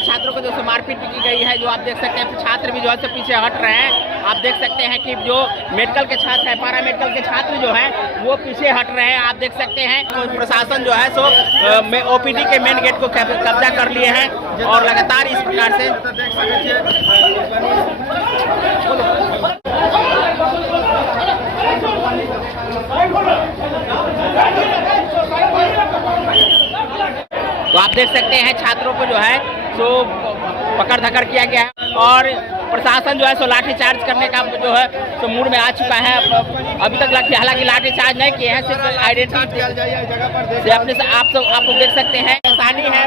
कुछ छात्रों को जो है मारपीट भी की गई है। जो आप देख सकते हैं छात्र भी जो है पीछे हट रहे हैं। आप देख सकते हैं कि जो मेडिकल के छात्र हैं, पारा मेडिकल के छात्र जो हैं वो पीछे हट रहे हैं। आप देख सकते हैं प्रशासन जो है सो ओपीडी के मेन गेट को कब्जा कर लिए हैं और लगातार इस प्रकार से तो आप देख सकते हैं छात्रों को जो है सो पकड़ धकड़ किया गया है और प्रशासन जो है सो लाठी चार्ज करने का जो है तो मूड में आ चुका है। अभी तक हालांकि लाठी चार्ज नहीं किए हैं, सिर्फ आइडेंटिटी से अपने से आप लोग देख सकते हैं आसानी है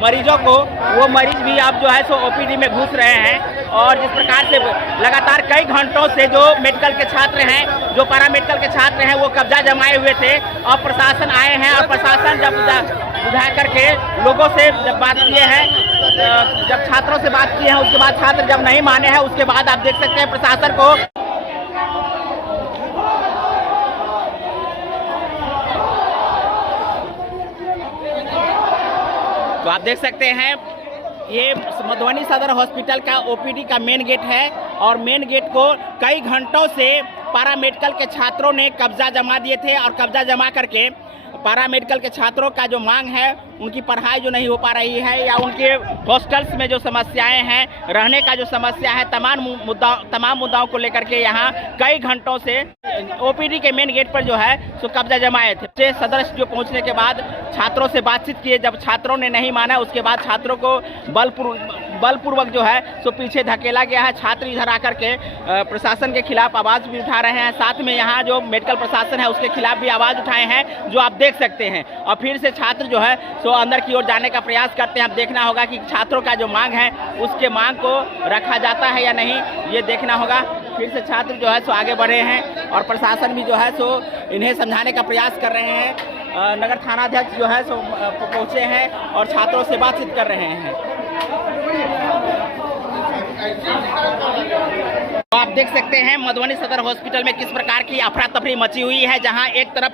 मरीजों को। वो मरीज भी अब जो है सो ओपीडी में घुस रहे हैं और जिस प्रकार से लगातार कई घंटों से जो मेडिकल के छात्र हैं, जो पारा मेडिकल के छात्र हैं वो कब्जा जमाए हुए थे और प्रशासन आए हैं और प्रशासन जब बुझा करके लोगों से जब बात किए हैं, जब छात्रों से बात किए हैं उसके बाद छात्र जब नहीं माने हैं उसके बाद आप देख सकते हैं प्रशासन को तो आप देख सकते हैं ये मधुबनी सदर हॉस्पिटल का ओपीडी का मेन गेट है और मेन गेट को कई घंटों से पारा मेडिकल के छात्रों ने कब्जा जमा दिए थे और कब्जा जमा करके पारा मेडिकल के छात्रों का जो मांग है, उनकी पढ़ाई जो नहीं हो पा रही है या उनके हॉस्टल्स में जो समस्याएं हैं, रहने का जो समस्या है, तमाम मुद्दाओं को लेकर के यहाँ कई घंटों से ओपीडी के मेन गेट पर जो है सो कब्जा जमाए थे। सदर जो पहुँचने के बाद छात्रों से बातचीत किए, जब छात्रों ने नहीं माना उसके बाद छात्रों को बलपूर्वक जो है सो पीछे धकेला गया है। छात्र इधर आकर के प्रशासन के खिलाफ आवाज़ भी उठा रहे हैं, साथ में यहाँ जो मेडिकल प्रशासन है उसके खिलाफ भी आवाज़ उठाए हैं, जो आप देख सकते हैं। और फिर से छात्र जो है सो अंदर की ओर जाने का प्रयास करते हैं। अब देखना होगा कि छात्रों का जो मांग है उसके मांग को रखा जाता है या नहीं, ये देखना होगा। फिर से छात्र जो है सो आगे बढ़े हैं और प्रशासन भी जो है सो इन्हें समझाने का प्रयास कर रहे हैं। नगर थानाध्यक्ष जो है सो पहुँचे हैं और छात्रों से बातचीत कर रहे हैं। तो आप देख सकते हैं मधुबनी सदर हॉस्पिटल में किस प्रकार की अफरा तफरी मची हुई है, जहां एक तरफ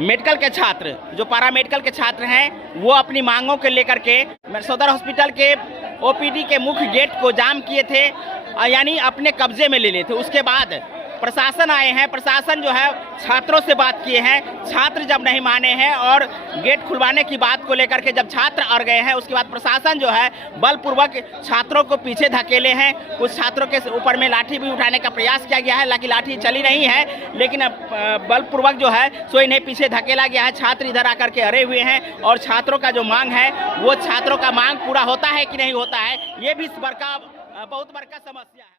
मेडिकल के छात्र, जो पारा मेडिकल के छात्र हैं, वो अपनी मांगों को लेकर के सदर हॉस्पिटल के ओपीडी के मुख्य गेट को जाम किए थे, यानी अपने कब्जे में ले लिए थे। उसके बाद प्रशासन आए हैं, प्रशासन जो है छात्रों से बात किए हैं, छात्र जब नहीं माने हैं और गेट खुलवाने की बात को लेकर के जब छात्र अड़ गए हैं उसके बाद प्रशासन जो है बलपूर्वक छात्रों को पीछे धकेले हैं। कुछ छात्रों के ऊपर में लाठी भी उठाने का प्रयास किया गया है, हालांकि लाठी चली नहीं है, लेकिन बलपूर्वक जो है सो इन्हें पीछे धकेला गया है। छात्र इधर आकर के अड़े हुए हैं और छात्रों का जो मांग है वो छात्रों का मांग पूरा होता है कि नहीं होता है, ये भी बहुत बड़का समस्या है।